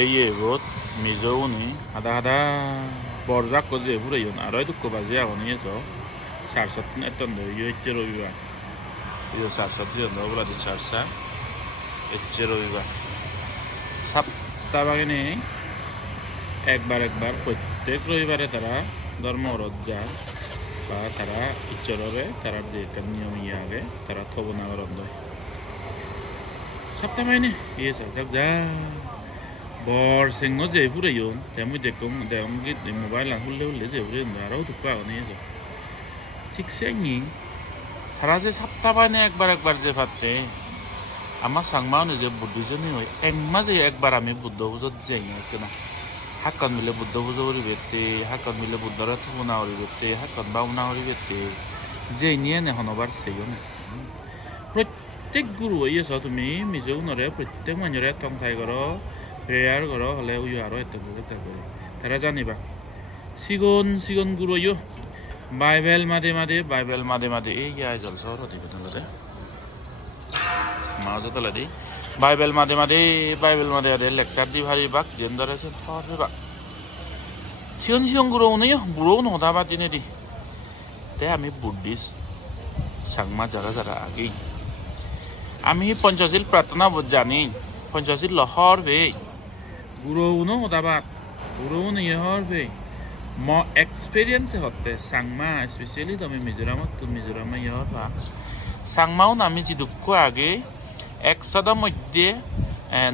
এই বহুত মিজৌনি আদা আদা বরজাক কজে ফুরাইন আর দুঃখ বাজে আগনি এসো সারসত এতন ইয়ে ইচ্ছে রবিবার ইয়ে সারসত জন ওগুলা সারসা ইচ্ছে রবিবার সপ্তাহ বাগিনি একবার প্রত্যেক রবিবারে তারা ধর্মরত যায় বা তারা ইচ্ছরে তারা যে নিয়ম ইয়ে আগে তারা থবনাগর হয় সপ্তাহ মাইনে ইয়ে যাক যা bor sing nó dễ phút đấy yon để mới để ông cái mobile là hul hul dễ phút đấy mà đâu thuộc vào này rồi ঠিক সেনি তারা যে সপ্তাহে একবার যে ভাতে আমার সাংমাও যে বুদ্ধিজনী হয় এক মাঝে একবার আমি বুদ্ধ পুজোত যাই না হাক্কান মিলে বুদ্ধ পুজো করি বেতে হাক্কান মিলে বুদ্ধরা থুনা করি বেতে হাক্কান বাউনা করি বেতে যে নিয়ে নে হনবার সেই না প্রত্যেক গুরু ইয়েছ তুমি মিজৌ নরে প্রত্যেক মানুষরে টংথাই করো প্রেয়ার করো হলে উইও আরো এত বহুত করে তারা জানিবা সিগন গুরু ইয়ো বাইবেল মাদে এই ইয়া জল সর দিবে তাহলে মাঝে তাহলে দি বাইবেল মাদে আদে লেকচার দি ভারি বাক জেন্ডার আছে থরে বাক সিগন গুরু নয় বুড়ো নদা বা দিনে দি তে আমি বুদ্ধিস্ট সাংমা যারা আগেই আমি পঞ্চশীল প্রার্থনা জানি পঞ্চশীল লহর বে গুরু নো দাবাত গুরু নিহর বে ম এক্সপেরিয়েন্স হতে সাংমা স্পেশালি তুমি মিজোরাম ইহর বা সাংমাও আমি যে দুঃখ আগে 100 মধ্যে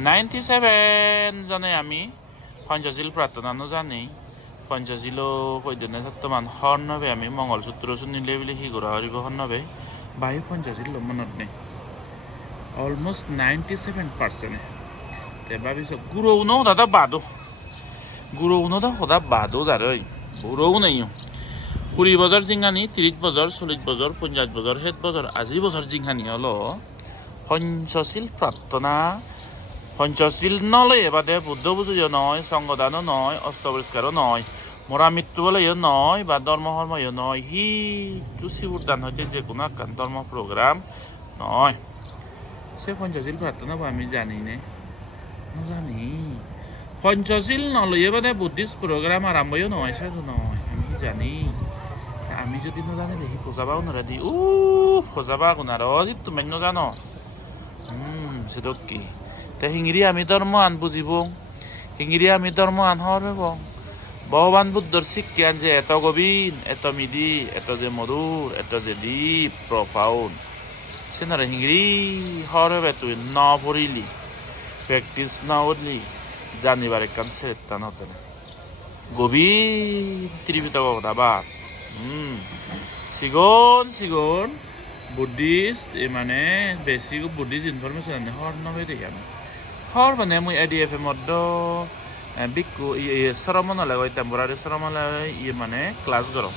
97 জনে আমি পঞ্চশীল প্রার্থনা জানি পঞ্চশীল পৈদনে সত্যমান হর নবে আমি মঙ্গলসূত্র শুনিলে বলে সি গড়া হরিব হর নবে বায়ু পঞ্চশীল মনত নেই অলমোস্ট 97% তে ভাবিছ গুরু ন দাদা বাদো গুরু ন দা সদা বাদো যারই বুড়োও নাই 20 বছর জিংহানি 30 বছর 40 বছর 50 বছর 60 বছর আজি বছর জিংহানি হলো পঞ্চশীল প্রার্থনা পঞ্চশীল নলে এবাদে বুদ্ধ পুজো নয় সংগদানও নয় অস্তপরিষ্কারও নয় মরা মৃত্যু বলে নয় বা ধর্ম নয় হি শিবুর দান হইতে যে কোনো একখান ধর্ম প্রোগ্রাম নয় সে পঞ্চশীল প্রার্থনা আমি জানি নে জানি পঞ্চশীল নলয়ে বাদে বুদ্ধিস্ট প্রোগ্রাম আরম্ভও নয় সে নয় আমি জানি আমি যদি নাজানে দেখি খোঁজাবাও নরা দি খোঁজাবা কোনার অজিত তুমি নাজানো সেটা কি তে হিঙিরি আমি ধর্ম আন বুঝিব হিঙিরি আমি ধর্ম আন হরব ভগবান বুদ্ধর শিক্ষান যে এত গভীর এত মিদি এত যে মধুর এত যে ডিপ প্রফাউন্ড সেনারে হিংরি হরবে তুই ন পড়িলি প্র্যাকটিস না করলি জানিবার একখান সেটা নতে গভীর ত্রিপিত কথা বাদ সিগন বুদ্ধিস্ট মানে বেশি বুদ্ধিস্ট ইনফরমেশন হর নবে দেখি আমি হর মানে মই ADF মধ্য বিকু সরমন লাগে টেম্পোরারি সরমন ইয়ে মানে ক্লাস গরম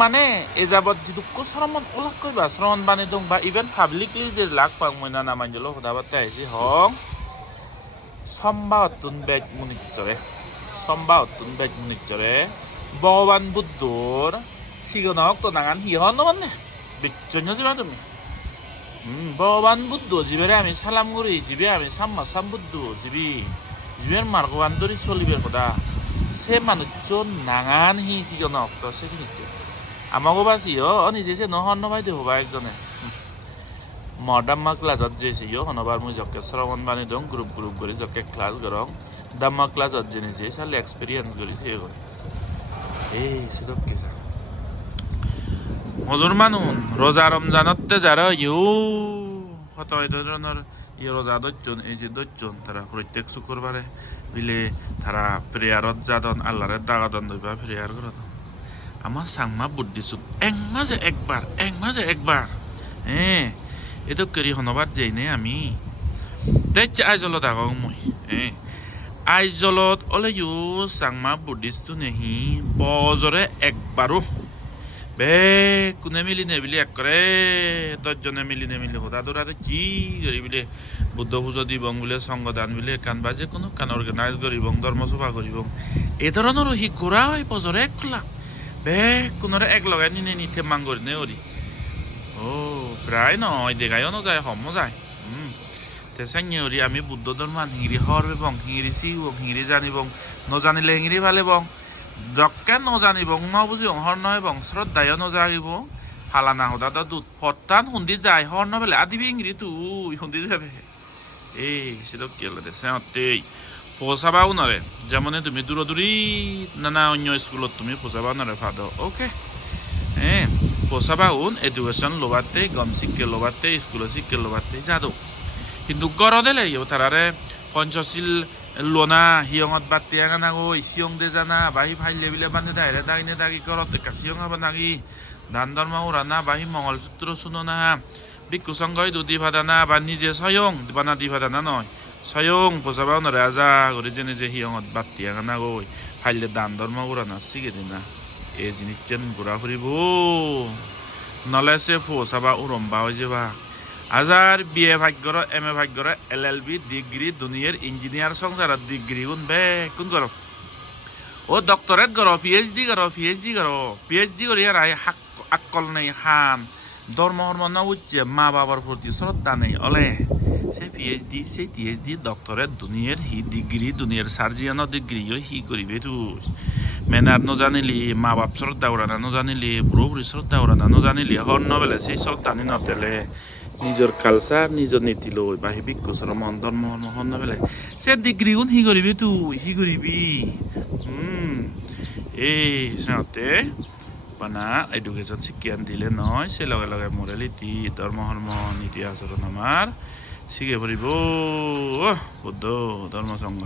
মানে এ যাবত যি দুঃখ শ্রমণ ওলাক কইবা শ্রমণ বানি দং বা ইভেন পাবলিকলি যে লাখ পাং মইনা নামাইজল হদাবাতে আইছি হং সম্বা অতুন বেগ মুনিচরে ভগবান বুদ্ধর সিগনক তো নাগান হিহন মানে বিচ্ছন্ন যাবা তুমি ভগবান বুদ্ধ জিবেরে আমি সালাম করি জিবে আমি সাম বুদ্ধ জিবের মার্গবান ধরি চলিবে সদা সে মানুষজন নাগান হি সিগনক তো সেখিনিতে আমাকে বাসি নিজে সে নহন নবাই দে হবা একজনে দাম্মা ক্লাছত যেছে হনবার মুই জকে শ্রবণ বানি দং গ্রুপ করে জকে ক্লাস গরং দাম্মা ক্লাছত যে নিজে সালে এক্সপিরিয়েন্স করেছে এগুলো সেদক কে হজুর মানুন রোজা রমজানতে যারা কত ধরনের রোজা দর্জন এই যে দর্জন তারা প্রত্যেক শুক্রবারে বিলে তারা প্রেয়ারত যাদন আল্লাহরের দাগাদন দইবা প্রেয়ার করত আমার সাংমা বুদ্ধিছুক এক মাঝে একবার এতো করি হনবার যাই নে আমি দেখছি আইজলত আগং মই আইজলত ওলে সাংমা বুদ্ধিছটো নেহি বজরে একবারও বে কোনে মিলি নেবিলি এক করে 10 জনে মিলি নেমিলি হোদা দৌড়াতে কি করি বিলে বুদ্ধ পুজো দিবং বিলে সংগদান বিলে কান বাজে কোনো কান অর্গানাইজ করিব ধর্মসভা করিব এ ধরনের হি ঘোরা হয় বজরে এক খোলা বে কোনরে এক লগাই নিতে মাঙ্গরি নে ওরি প্রায় নয় দেখায়ও না যায় হমও যায় তে সাংয়রি আমি বুদ্ধ ধর্ম হিংরি হরবে বং হিংরি সিবং হিংরি জানিবং নজানিলে হিংরি ভালে বং যকে নজানিবং নবুজিবং হর নয় বং শ্রদ্ধায় নজাগিব হালানা হদা দা দুধ ফটান হুন্দি যায় হর নবেলে আদিবি হিংরি তুই হুন্দি যাবে সেটা কি হলো দেই পোষাবা উনারে যেমন তুমি দূরদূরি নানা অন্য স্কুলত তুমি পোষাবা উনারে ফাদো ওকে পোষাবা উন এডুকেশন লোবাতে গম শিক্ষা লোবাতে স্কুল শিক্ষা লোবাতে যাদো কিন্তু গড় দিলে তারারে পঞ্চশীল লোনা হিয়ঙত বাতি আঙা নাগো ইসিয়ং দে জানা বাহি ফাইলে বিলে বান্ধে দাইরে দাগিনে দাগি করত কাশিয়ং হাবা নাগি দান ধর্ম উড়ানা বাহি মঙ্গলসূত্র শুনো না ভিক্ষু সংঘই দুদি ভাদানা বা নিজে স্বয়ং বানা দি ভাদানা নয় স্বয়ং পোষাবা উনারে আজা করে যে নিজে হিয়ঙত বাতি আঙা নাগো ফাইলে দান ধর্ম উড়ানা শিখে দিনা এই জিনিস যেন ঘোরা ফুরিব নলে সে পোষাবা উড়ম্বা হয়ে যাবা হাজার BA ভাগ্যর M A ভাগ্যর LLB degree দুনিয়ার ইঞ্জিনিয়ার সংসার ডিগ্রি কোন বে কোন করো ও ডক্টরেট করো PhD করি আর আকল নেই খান ধর্ম হর্ম না উচ্চে মা বাবার প্রতি শ্রদ্ধা নেই অলে সেই PhD ডক্টরেট দুনিয়ার হি ডিগ্রি দুনিয়ার সার্জিয়ানো ডিগ্রি হি করিবে তুই মেনার নজানিলি মা বাপ শ্রদ্ধা উড়ানা নজানিলি বুড়ো বুড়ি শ্রদ্ধা উড়ানা নজানিলি হর নবেলে সেই শ্রদ্ধা নি নতেলে নিজের কালচার নিজের নীতি লই বা ভিক্ষু শ্রমণ ধর্ম হন নবেলে সে ডিগ্রি কোন হি করিবি তুই হি করিবি সাথে পানা এডুকেশন শিক্ষান দিলে নয় সে লগে লগে মোরালিটি ধর্ম ধর্ম নীতি আচরণ আমার শিখে পড়িব বুদ্ধ ধর্ম সংঘ